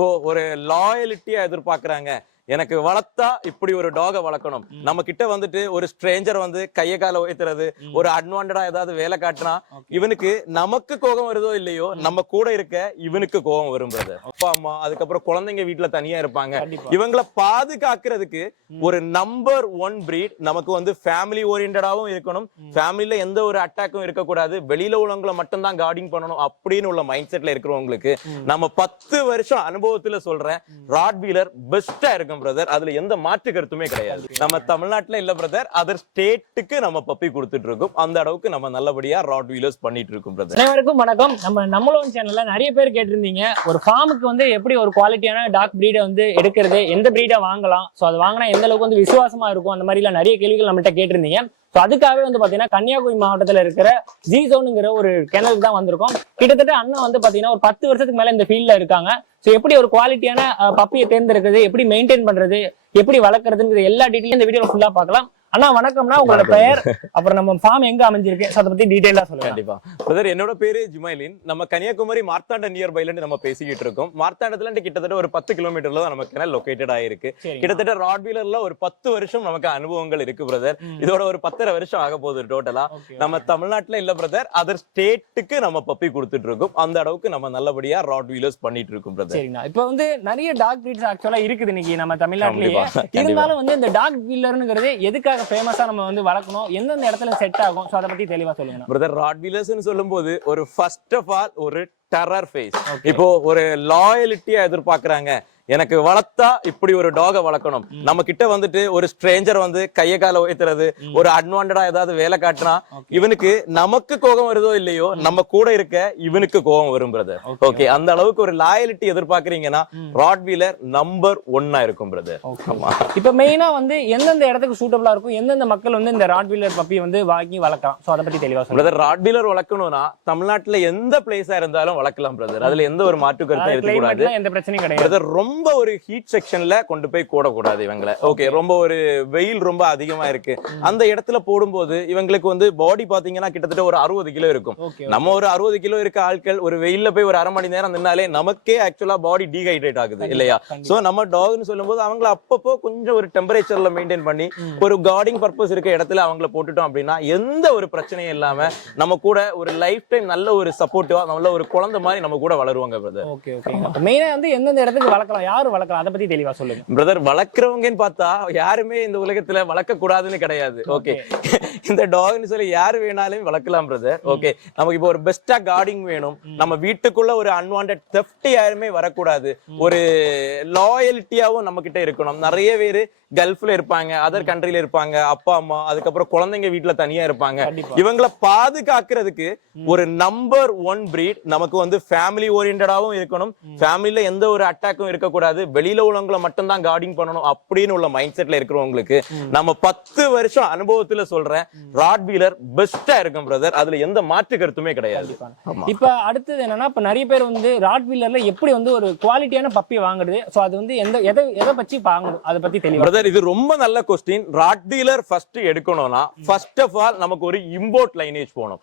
இப்போ ஒரு லாயலிட்டியா எதிர்பார்க்கறாங்க. எனக்கு வளர்த்தா இப்படி ஒரு டாக வளர்க்கணும். நம்ம கிட்ட வந்துட்டு ஒரு ஸ்ட்ரேஞ்சர் வந்து கைய கால உயர்த்துறது, ஒரு அட்வான்டடா ஏதாவது வேலை காட்டினா இவனுக்கு நமக்கு கோபம் வருதோ இல்லையோ, நம்ம கூட இருக்க இவனுக்கு கோபம் வரும் பிரதர். அப்பா அம்மா அதுக்கப்புறம் குழந்தைங்க வீட்டுல தனியா இருப்பாங்க. இவங்களை பாதுகாக்கிறதுக்கு ஒரு நம்பர் 1 பிரீட் நமக்கு வந்து ஃபேமிலி ஓரியன்டாவும் இருக்கணும். ஃபேமிலில எந்த ஒரு அட்டாக்கும் இருக்கக்கூடாது. வெளியில உள்ளவங்களை மட்டும் தான் கார்டிங் பண்ணணும் அப்படின்னு உள்ள மைண்ட் செட்ல இருக்கிறவங்களுக்கு நம்ம 10 வருஷம் அனுபவத்துல சொல்றேன், ராட்வீலர் பெஸ்டா இருக்கும் பிரதர். அதுல எந்த மாற்று கருத்துமே கிடையாது. நம்ம தமிழ்நாட்டுல இல்ல பிரதர், அதர் ஸ்டேட்டுக்கு நம்ம பப்பி கொடுத்துட்டு இருக்கோம். அந்த அளவுக்கு நம்ம நல்லபடியா ராட்வீலர்ஸ் பண்ணிட்டு இருக்கோம் பிரதர். அனைவருக்கும் வணக்கம். நம்மளோட சேனல்ல நிறைய பேர் கேட்டிருந்தீங்க, ஒரு ஃபார்முக்கு வந்து எப்படி ஒரு குவாலிட்டியான டாக் பிரீடை வந்து எடுக்கிறது, எந்த பிரீடை வாங்கலாம், சோ அது வாங்கினா எந்த அளவுக்கு வந்து விசுவாசமா இருக்கும், அந்த மாதிரி எல்லாம் நிறைய கேள்விகள் நம்மகிட்ட கேட்டிருந்தீங்க. ஸோ அதுக்காகவே வந்து பாத்தீங்கன்னா கன்னியாகுமரி மாவட்டத்தில் இருக்கிற ஜீசோனுங்கிற ஒரு கிணலுக்கு தான் வந்திருக்கோம். கிட்டத்தட்ட அண்ணன் வந்து பாத்தீங்கன்னா ஒரு 10 வருஷத்துக்கு மேல இந்த ஃபீல்ட்ல இருக்காங்க. ஸோ எப்படி ஒரு குவாலிட்டியான பப்பியை தேர்ந்தெடுக்கிறது, எப்படி மெயின்டைன் பண்றது, எப்படி வளர்க்கறதுங்கிற எல்லா டீட்டெயிலும் இந்த வீடியோல ஃபுல்லா பார்க்கலாம். அண்ணா வணக்கம்னா, உங்களோட பெயர், அப்புறம் நம்ம ஃபார்ம் எங்க அமைஞ்சிருக்கு, அதை பத்தி டீடைலா சொல்லுங்க. கண்டிப்பா பிரதர். என்னோட பேரு ஜுமைலின். நம்ம கன்னியாகுமரி மார்த்தாண்டம் நியர்பைல நம்ம பேசிக்கிட்டு இருக்கோம். மார்த்தாண்டத்துல கிட்டத்தட்ட ஒரு 10 கிலோமீட்டர்ல தான் நம்ம கிணல் லொகேட்டட் ஆயிருக்கு. கிட்டத்தட்ட ராட்வீலர்ல ஒரு 10 வருஷம் நமக்கு அனுபவங்கள் இருக்கு பிரதர். இதோட ஒரு 10.5 வருஷம் ஆக போகுது டோட்டலா. நம்ம தமிழ்நாட்டுல இல்ல பிரதர், அதர் ஸ்டேட்டுக்கு நம்ம பப்பி கொடுத்துட்டு இருக்கோம். அந்த அளவுக்கு நம்ம நல்லபடியா ராட்வீலர்ஸ் பண்ணிட்டு இருக்கோம் பிரதர். சரிண்ணா, இப்ப வந்து நிறைய டாக் பிரீட்ஸ் ஆக்சுவலா இருக்குது இன்னைக்கு நம்ம தமிழ்நாட்டிலேயே. இருந்தாலும் வந்து இந்த டாக் வீலர்ங்கிறது எதுக்காக ஃபேமஸா நம்ம வந்து வளர்க்கணும், எந்தெந்த இடத்துல செட் ஆகும், சோ அத பத்தி தெளிவா சொல்லுங்க பிரதர். ராட்வீலர்ஸ்னு சொல்லும்போது ஒரு ஃபர்ஸ்ட் ஆஃப் ஆல் ஒரு டெரர் ஃபேஸ். இப்போ ஒரு லாயலிட்டியா எதிர்பார்க்கறாங்க. எனக்கு வளர்த்தா இப்படி ஒரு டாக வளர்க்கணும். நம்ம கிட்ட வந்துட்டு ஒரு ஸ்ட்ரேஞ்சர் வந்து கைய கால உயர்த்துறது, ஒரு அட்வான்டடா ஏதாவது வேலை காட்டினா இவனுக்கு நமக்கு கோபம் வருதோ இல்லையோ, நம்ம கூட இருக்க இவனுக்கு கோபம் வரும் பிரதர். ஓகே, அந்த அளவுக்கு ஒரு லாயலிட்டி எதிர்பார்க்கறீங்கன்னா ராட்வீலர் நம்பர் 1 இருக்கும் பிரதர். இப்ப மெயினா வந்து எந்தெந்த இடத்துக்கு சூட்டபிளா இருக்கும், எந்தெந்த மக்கள் வந்து இந்த ராட்வீலர் பப்பி வந்து வாங்கி வளர்க்கலாம், சோ அத பத்தி தெளிவா சொல்லுங்க பிரதர். ராட்வீலர் வளர்க்கணும்னா தமிழ்நாட்டுல எந்த பிளேஸா இருந்தாலும் வளர்க்கலாம் பிரதர். அதுல எந்த ஒரு மாற்று கருத்தும் இருக்கக்கூடாது, எந்த பிரச்சனையும் கிடையாது. ரொம்ப ஒரு ஹீட் செக்ஷன்ல கொண்டு போய் போடக்கூடாது இவங்களை. ஓகே, ரொம்ப ஒரு வெயில் ரொம்ப அதிகமா இருக்கு அந்த இடத்துல போடும்போது இவங்களுக்கு வந்து பாடி பாத்தீங்கன்னா கிட்டத்தட்ட ஒரு 60 கிலோ இருக்கும். நம்ம ஒரு 60 கிலோ இருக்க ஆட்கள் ஒரு வெயில்ல போய் ஒரு அரை மணி நேரம் நின்னாலே நமக்கே ஆக்சுவலா பாடி டீஹைட்ரேட் ஆகுது இல்லையா? சோ நம்ம டாக்னு சொல்லும்போது அவங்களை அப்பப்போ கொஞ்சம் ஒரு டெம்பரேச்சர்ல மெயின்டைன் பண்ணி ஒரு கார்டிங் பர்பஸ் இருக்க இடத்துல அவங்களை போட்டுட்டோம் அப்படின்னா எந்த ஒரு பிரச்சனையும் இல்லாம நம்ம கூட ஒரு லைஃப் டைம் நல்ல ஒரு சப்போர்ட்டிவா நல்ல ஒரு குழந்தை மாதிரி நம்ம கூட வளருவாங்க பிரதர். Okay okay. மெயினா வந்து எந்தெந்த இடத்துக்கு வளர்க்கலாம், யாரு வளர்க்கலாம், அத பத்தி தெளிவா சொல்லுங்க பிரதர். வளர்க்கறவங்கன்னு பார்த்தா யாருமே இந்த உலகத்துல வளர்க்க கூடாதுன்னு கிடையாது. ஓகே, இந்த டாக்னு சொல்லி யாரு வேணாலும் வளர்க்கலாம் பிரதர். ஓகே, நமக்கு இப்போ ஒரு பெஸ்டா கார்டிங் வேணும், நம்ம வீட்டுக்குள்ள ஒரு அன்வான்டட் தெஃப்ட் யாருமே வரக்கூடாது, ஒரு லாயலிட்டியாவும் நம்ம கிட்ட இருக்கணும். நிறைய பேரு கல்ஃப்ல இருப்பாங்க, அதர் கண்ட்ரில இருப்பாங்க, அப்பா அம்மா அதுக்கப்புறம் குழந்தைங்க வீட்டுல தனியா இருப்பாங்க. இவங்களை பாதுகாக்கிறதுக்கு ஒரு நம்பர் 1 பிரீட் நமக்கு வந்து ஃபேமிலி ஓரியன்டாவும் இருக்கணும். ஃபேமிலில எந்த ஒரு அட்டாக்கும் இருக்கக்கூடாது. வெளியில உள்ளவங்களை மட்டும் தான் கார்டிங் பண்ணணும் அப்படின்னு உள்ள மைண்ட் செட்ல இருக்கிறவங்களுக்கு நம்ம 10 வருஷம் அனுபவத்துல சொல்றேன், ராட்வீலர் பெஸ்டா இருக்கும் பிரதர். அதுல எந்த மாற்று கருத்துமே கிடையாது. இப்ப அடுத்தது என்னன்னா, இப்ப நிறைய பேர் வந்து ராட்வீலர்ல எப்படி வந்து ஒரு குவாலிட்டியான பப்பி வாங்குறது, சோ அது வந்து எதை பத்தி வாங்கணும், அதை பத்தி தெளிவா. இது ரொம்ப நல்ல கொஸ்டின். ராட்வீலர் ஃபர்ஸ்ட் எடுக்கணும்னா ஃபர்ஸ்ட் ஆஃப் ஆல் நமக்கு ஒரு இம்போர்ட் லைனேஜ் போகணும்.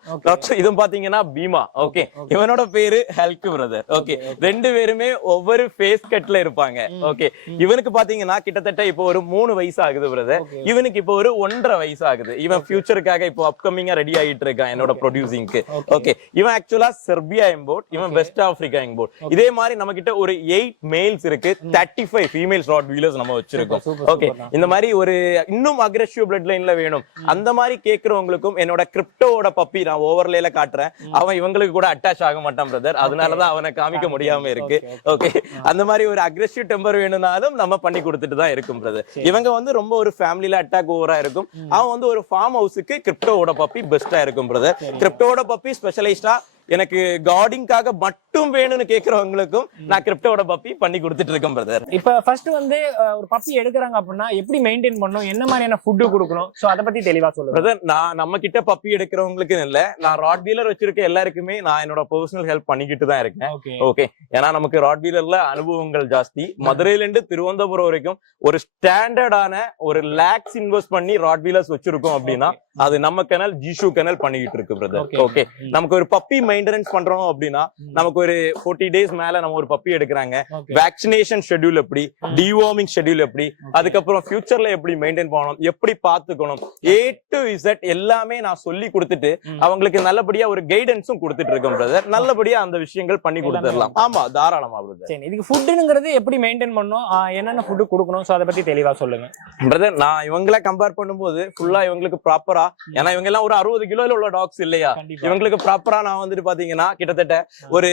இது பாத்தீங்கன்னா பீமா. ஓகே, இவனோட பேரு ஹல்க் பிரதர். ஓகே, ரெண்டு பேருமே ஒவ்வொரு ஃபேஸ் கட்ல இருப்பாங்க. ஓகே, இவனுக்கு பாத்தீங்கன்னா கிட்டத்தட்ட இப்போ ஒரு 3 வயசு ஆகுது பிரதர். இவனுக்கு இப்போ ஒரு 1.5 வயசு ஆகுது. இவன் ஃபியூச்சருக்காக இப்போ அப்கமிங்கா ரெடி ஆகிட்டு இருக்கான் என்னோட ப்ரொடியூசிங்க்கு. ஓகே, இவன் ஆக்சுவலா செர்பியா இம்போர்ட், இவன் வெஸ்ட் ஆப்பிரிக்கா இம்போர்ட். இதே மாதிரி நம்ம கிட்ட ஒரு 8 மேல்ஸ் இருக்கு, 35 ஃபீமேல்ஸ் ராட்வீலர்ஸ் நம்ம வச்சிருக்கோம். ஓகே, இந்த மாதிரி ஒரு இன்னும் அக்ரெசிவ் பிளட் லைன்ல வேணும் அந்த மாதிரி கேக்குறவங்களுக்கும் என்னோட கிரிப்டோவோட பப்பி நான் ஓவர்லேல காட்டுறேன். அவன் இவங்களுக்கு கூட அட்டாச் ஆக மாட்டான் பிரதர், அதனாலதான் அவனை காமிக்க முடியாம இருக்கு. ஓகே, அந்த மாதிரி ஒரு அக்ரெசிவ் டெம்பர் வேணும்னாலும் நம்ம பண்ணி கொடுத்துட்டு தான் இருக்கும் பிரதர். இவங்க வந்து ரொம்ப ஒரு ஃபேமிலில அட்டாக் ஓவரா இருக்கும். அவன் வந்து ஒரு ஃபார்ம் ஹவுஸுக்கு கிரிப்டோவோட பப்பி பெஸ்டா இருக்கும் பிரதர். கிரிப்டோவோட பப்பி ஸ்பெஷலைஸ்டா எனக்கு கார்டிங்காக மட்டும் வேணும்னு கேக்குறவங்களுக்கும் நான் கிரிப்டோட பப்பி பண்ணி கொடுத்துட்டு இருக்கேன் பிரதர். இப்ப ஃபர்ஸ்ட் வந்து ஒரு பப்பி எடுக்கிறாங்க அப்படின்னா எப்படி மெயின்டைன் பண்ணணும், என்ன மாதிரியான ஃபுட் கொடுக்கணும், சோ அத பத்தி தெளிவா சொல்லுங்க பிரதர். நான் நம்ம கிட்ட பப்பி எடுக்கிறவங்களுக்கு இல்ல, நான் ராட்வீலர் வச்சிருக்க எல்லாருக்குமே நான் என்னோட பர்சனல் ஹெல்ப் பண்ணிக்கிட்டு தான் இருக்கேன். ஓகே, ஏன்னா நமக்கு ராட்வீலர்ல அனுபவங்கள் ஜாஸ்தி. மதுரையில இருந்து திருவனந்தபுரம் வரைக்கும் ஒரு ஸ்டாண்டர்டான ஒரு லேக்ஸ் இன்வெஸ்ட் பண்ணி ராட்வீலர்ஸ் வச்சிருக்கோம் அப்படின்னா அது நம்ம கனல் ஜிஷு கனல் பண்ணிக்கிட்டு இருக்கு பிரதர். ஓகே, நமக்கு ஒரு பப்பி மெயின்டெனன்ஸ் பண்றோம் அப்படின்னா நமக்கு ஒரு 40 days மேல நம்ம ஒரு பப்பி எடுக்கிறாங்க. வேக்சினேஷன் ஷெட்யூல் எப்படி, டிவார்மிங் ஷெட்யூல் எப்படி, அதுக்கப்புறம் ஃபியூச்சர்ல எப்படி மெயின்டைன் பண்ணணும், எப்படி பாத்துக்கணும், A to Z எல்லாமே நான் சொல்லி கொடுத்துட்டு அவங்களுக்கு நல்லபடியா ஒரு கைடன்ஸும் கொடுத்துட்டு இருக்கேன் பிரதர். நல்லபடியா அந்த விஷயங்கள் பண்ணி கொடுத்துடலாம். ஆமா, தாராளமா பிரதர். சரி, இதுக்கு ஃபுட்ங்கிறது எப்படி மெயின்டைன் பண்ணணும், என்னென்ன ஃபுட் கொடுக்கணும், சோ அதை பத்தி தெளிவா சொல்லுங்க பிரதர். நான் இவங்கள கம்பேர் பண்ணும்போது ஃபுல்லா இவங்களுக்கு ப்ராப்பரா, ஏன்னா இவங்க எல்லாம் ஒரு 60 கிலோல உள்ள டாக்ஸ் இல்லையா, இவங்களுக்கு ப்ராப்பரா நான் வந்துட்டு பாத்தீங்கன்னா கிட்டத்தட்ட ஒரு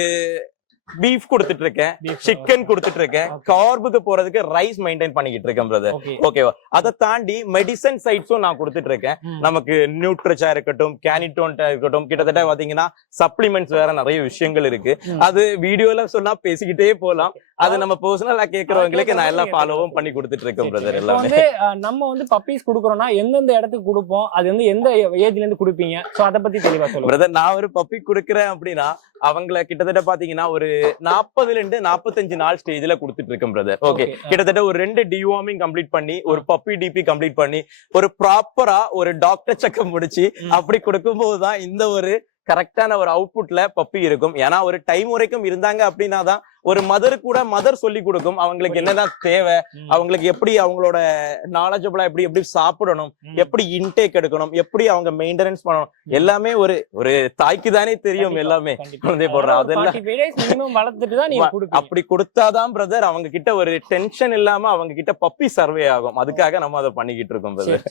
பீஃப் கொடுத்துட்டு இருக்கேன், சிக்கன் கொடுத்துட்டு இருக்கேன், கார்புக்கு போறதுக்கு ரைஸ் மெயின்டைன் பண்ணிக்கிட்டு இருக்கேன் பிரதர். ஓகேவா, அதை தாண்டி மெடிசன் சைட்ஸும் நான் கொடுத்துட்டு இருக்கேன். நமக்கு நியூட்ரிச்சா இருக்கட்டும், கேனிட்டோன்டா இருக்கட்டும், கிட்டத்தட்ட பாத்தீங்கன்னா சப்ளிமெண்ட்ஸ் வேற நிறைய விஷயங்கள் இருக்கு. அது வீடியோல சொன்னா பேசிக்கிட்டே போலாம். அது நம்ம பர்சனலா கேக்குறவங்களுக்கு நான் எல்லாம் ஃபாலோவும் பண்ணி கொடுத்துட்டு இருக்கேன் பிரதர். எல்லாமே நம்ம வந்து பப்பீஸ் குடுக்குறோம்னா எந்தெந்த இடத்துக்கு கொடுப்போம், அது வந்து எந்த ஏஜ்ல இருந்து கொடுப்பீங்க, சோ அதை பத்தி தெளிவா சொல்லுங்க பிரதர். நான் ஒரு பப்பி கொடுக்குறேன் அப்படின்னா அவங்கள கிட்டத்தட்ட பாத்தீங்கன்னா ஒரு 40 to 45 நாள் ஸ்டேஜ்ல கொடுத்துட்டு இருக்கேன் பிரதர். ஓகே, கிட்டத்தட்ட ஒரு 2 டிவார்மிங் கம்ப்ளீட் பண்ணி, ஒரு பப்பி டிபி கம்ப்ளீட் பண்ணி, ஒரு ப்ராப்பரா ஒரு டாக்டர் செக்அப் முடிச்சு அப்படி கொடுக்கும் போதுதான் இந்த ஒரு கரெக்டான ஒரு அவுட்புட்ல பப்பி இருக்கும். ஏன்னா ஒரு டைம் வரைக்கும் இருந்தாங்க அப்படின்னா தான் ஒரு மதர் கூட மதர் சொல்லி கொடுக்கும் அவங்களுக்கு என்னதான் தேவை, அவங்களுக்கு எப்படி அவங்களோட நாலேஜபிளா எப்படி எப்படி சாப்பிடணும், எப்படி இன்டேக் எடுக்கணும், எப்படி அவங்க மெயின்டெனன்ஸ் பண்ணணும், எல்லாமே ஒரு ஒரு தாய்க்கு தானே தெரியும். எல்லாமே குழந்தை போடுறோம் அதெல்லாம் அப்படி கொடுத்தாதான் பிரதர் அவங்க கிட்ட ஒரு டென்ஷன் இல்லாம அவங்க கிட்ட பப்பி சர்வே ஆகும். அதுக்காக நம்ம அதை பண்ணிக்கிட்டு இருக்கோம் பிரதர்.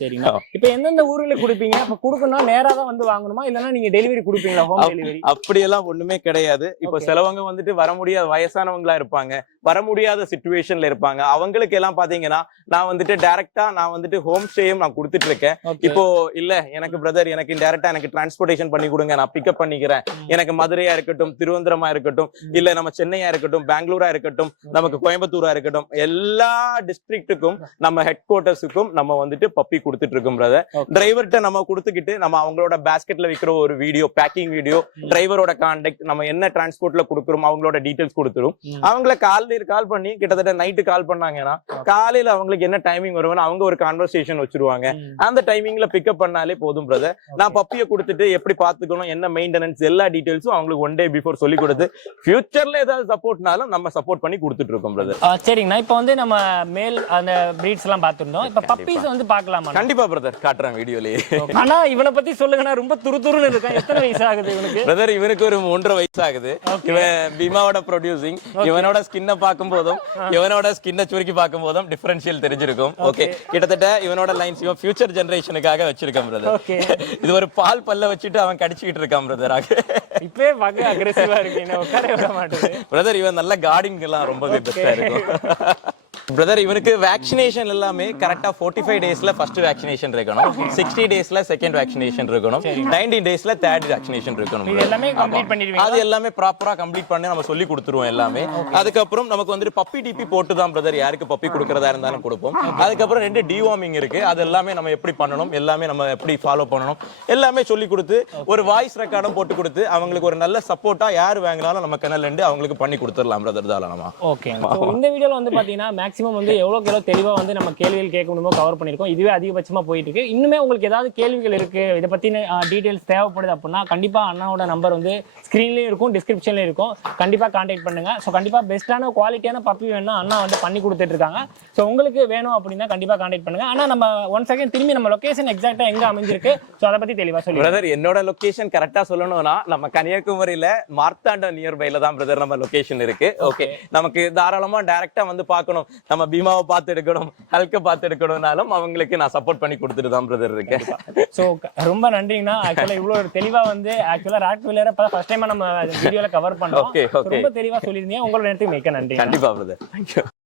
இப்ப எந்தெந்த ஊர்ல குடுப்பீங்க, இப்ப குடுக்கணும் நேரா தான் வந்து வாங்கணுமா, இல்லன்னா நீங்க டெலிவரி குடுப்பீங்களா, ஹோம் டெலிவரி? அப்படி எல்லாம் ஒண்ணுமே கிடையாது. இப்ப சிலவங்க வந்துட்டு வர முடியாத வயசானவங்களா இருப்பாங்க, வர முடியாத சிச்சுவேஷன்ல இருப்பாங்க. அவங்களுக்கு எல்லாம் பாத்தீங்கன்னா நான் வந்துட்டு டைரக்டா நான் வந்துட்டு ஹோம் ஸ்டேயும் நான் கொடுத்துட்டு இருக்கேன். இப்போ இல்ல எனக்கு பிரதர் எனக்கு டைரக்டா எனக்கு டிரான்ஸ்போர்டேஷன் பண்ணி கொடுங்க, நான் பிக்கப் பண்ணிக்கிறேன். எனக்கு மதுரையா இருக்கட்டும், திருவனந்தபுரமா இருக்கட்டும், இல்ல நம்ம சென்னையா இருக்கட்டும், பெங்களூரா இருக்கட்டும், நமக்கு கோயம்புத்தூரா இருக்கட்டும், எல்லா டிஸ்ட்ரிக்ட்டுக்கும் நம்ம ஹெட் குவார்டர்ஸுக்கும் நம்ம வந்துட்டு பப்பி கொடுத்துட்டு இருக்கோம் பிரதர். டிரைவர்கிட்ட நம்ம கொடுத்துக்கிட்டு நம்ம அவங்களோட பேஸ்கெட்ல வைக்கிற ஒரு வீடியோ, பேக்கிங் வீடியோ, டிரைவரோட கான்டாக்ட், நம்ம என்ன டிரான்ஸ்போர்ட்ல கொடுக்குறோம் அவங்களோட டீடைல்ஸ் கொடுத்துரும். அவங்கள கால் பண்ணி கிட்டத்தட்ட நைட்டு கால் பண்ணாங்கன்னா காலையில அவங்களுக்கு என்ன டைமிங் வரும்னு அவங்க ஒரு கான்வர்சேஷன் வச்சிருவாங்க. அந்த டைமிங்ல பிக்கப் பண்ணாலே போதும் பிரதர். நான் பப்பியை கொடுத்துட்டு எப்படி பாத்துக்கணும், என்ன மெயின்டெனன்ஸ், எல்லா டீடைல்ஸும் அவங்களுக்கு 1 day பிஃபோர் சொல்லி கொடுத்து ஃபியூச்சர்ல ஏதாவது சப்போர்ட்னாலும் நம்ம சப்போர்ட் பண்ணி கொடுத்துட்டு இருக்கோம் பிரதர். சரிங்கண்ணா, இப்போ வந்து நம்ம மேல் அந்த பிரீட்ஸ் எல்லாம் பார்த்திருந்தோம். இப்ப பப்பீஸ் வந்து பார்க்கலாமா? கண்டிப்பா பிரதர், காட்டுறேன் வீடியோலயே. ஆனா இவனை பத்தி சொல்லுங்கண்ணா, ரொம்ப துருதுருன்னு இருக்கான். எத்தனை வயசு ஆகுது இவனுக்கு? பிரதர் இவனுக்கு ஒரு 3.5 வயசு ஆகுது. இவன் பீமாவோட ப்ரொடியூசிங். இவனோட ஸ்கின்னை பார்க்கும் போதும் இவனோட ஸ்கின்னை சுருக்கி பார்க்கும் போதும் டிஃபரன்ஷியல் தெரிஞ்சிருக்கும். ஓகே, கிட்டத்தட்ட இவனோட லைன்ஸ் இவன் ஃபியூச்சர் ஜெனரேஷனுக்காக வச்சிருக்கான் பிரதர். இது ஒரு பால் பல்ல வச்சுட்டு அவன் கடிச்சிட்டு இருக்கான் பிரதர். இப்பவே பார்க்க அக்ரெசிவா இருக்கு, உட்கார விட மாட்டேங்குது பிரதர். இவன் நல்ல கார்டிங் எல்லாம் ரொம்பவே பெஸ்டா இருக்கும் பிரதர். இவனுக்கு வேக்சினேஷன் எல்லாமே கரெக்டா 45 daysல ஃபர்ஸ்ட் வேக்சினேஷன் இருக்கணும், 60 daysல செகண்ட் வேக்சினேஷன் இருக்கணும், 90 daysல தேர்ட் வேக்சினேஷன் இருக்கணும். இது எல்லாமே கம்ப்ளீட் பண்ணிடுவீங்க? அது எல்லாமே ப்ராப்பரா கம்ப்ளீட் பண்ணி நம்ம சொல்லி கொடுத்துருவோம் எல்லாமே. அதுக்கப்புறம் நமக்கு வந்து பப்பி டிபி போட்டு தான் பிரதர் யாருக்கு பப்பி கொடுக்கறதா இருந்தாலும் கொடுப்போம். அதுக்கப்புறம் 2 டிவார்மிங் இருக்கு, அது எல்லாமே நம்ம எப்படி பண்ணணும், எல்லாமே நம்ம எப்படி ஃபாலோ பண்ணணும், எல்லாமே சொல்லி கொடுத்து ஒரு வாய்ஸ் ரெக்கார்டும் போட்டு கொடுத்து அவங்களுக்கு ஒரு நல்ல சப்போர்ட்டா யார் வாங்கினாலும் நம்ம கனல்ல இருந்து அவங்களுக்கு பண்ணி கொடுத்துடலாம் பிரதர். தாராளமா. ஓகே, இந்த வீடியோல வந்து பாத்தீங்கன்னா மேக்ஸிமம் வந்து எவ்வளவு தெளிவா வந்து நம்ம கேள்விகள் கேட்க முடியுமோ கவர் பண்ணிருக்கோம். இதுவே அதிகபட்சமா போயிட்டு இருக்கு. இன்னுமே உங்களுக்கு ஏதாவது கேள்விகள் இருக்கு, இதை பத்தின டீடைல்ஸ் தேவைப்படுது அப்படின்னா கண்டிப்பா அண்ணாவோட நம்பர் வந்து ஸ்கிரீன்லயும் இருக்கும், டிஸ்கிரிப்ஷன்லயும் இருக்கும். கண்டிப்பா கான்டாக்ட் பண்ணுங்க. ஸோ கண்டிப்பா பெஸ்ட்டான குவாலிட்டியான பப்பி வேணும்னா அண்ணா வந்து பண்ணி கொடுத்துட்டு இருக்காங்க. ஸோ உங்களுக்கு வேணும் அப்படின்னா கண்டிப்பா கான்டாக்ட் பண்ணுங்க. ஆனா நம்ம ஒன் செகண்ட் திரும்பி நம்ம லொகேஷன் எக்ஸாக்டா எங்க அமைஞ்சிருக்கு, ஸோ அதை பத்தி தெளிவா சொல்லுங்க பிரதர். என்னோட லொகேஷன் கரெக்டா சொல்லணும்னா நம்ம கன்னியாகுமரியில மார்த்தாண்டம் நியர்பைல தான் பிரதர் நம்ம லொகேஷன் இருக்கு. ஓகே, நமக்கு தாராளமா டைரக்டா வந்து பார்க்கணும், நம்ம பீமாவை பார்த்து எடுக்கணும், ஹல்க பார்த்து எடுக்கணும்னாலும் அவங்களுக்கு நான் சப்போர்ட் பண்ணி கொடுத்துட்டு தான் பிரதர் இருக்கேன். சோ ரொம்ப நன்றிங்கண்ணா. ஆக்சுவலா இவ்வளவு தெளிவா வந்து ஆக்சுவலா ராட்வீலரை ஃபர்ஸ்ட் டைம் நம்ம வீடியோல கவர் பண்ணோம். ரொம்ப தெளிவா சொல்லிருந்தீங்க. உங்களோட நேரத்துக்கு மிக்க நன்றி. கண்டிப்பா பிரதர். தேங்க்யூ.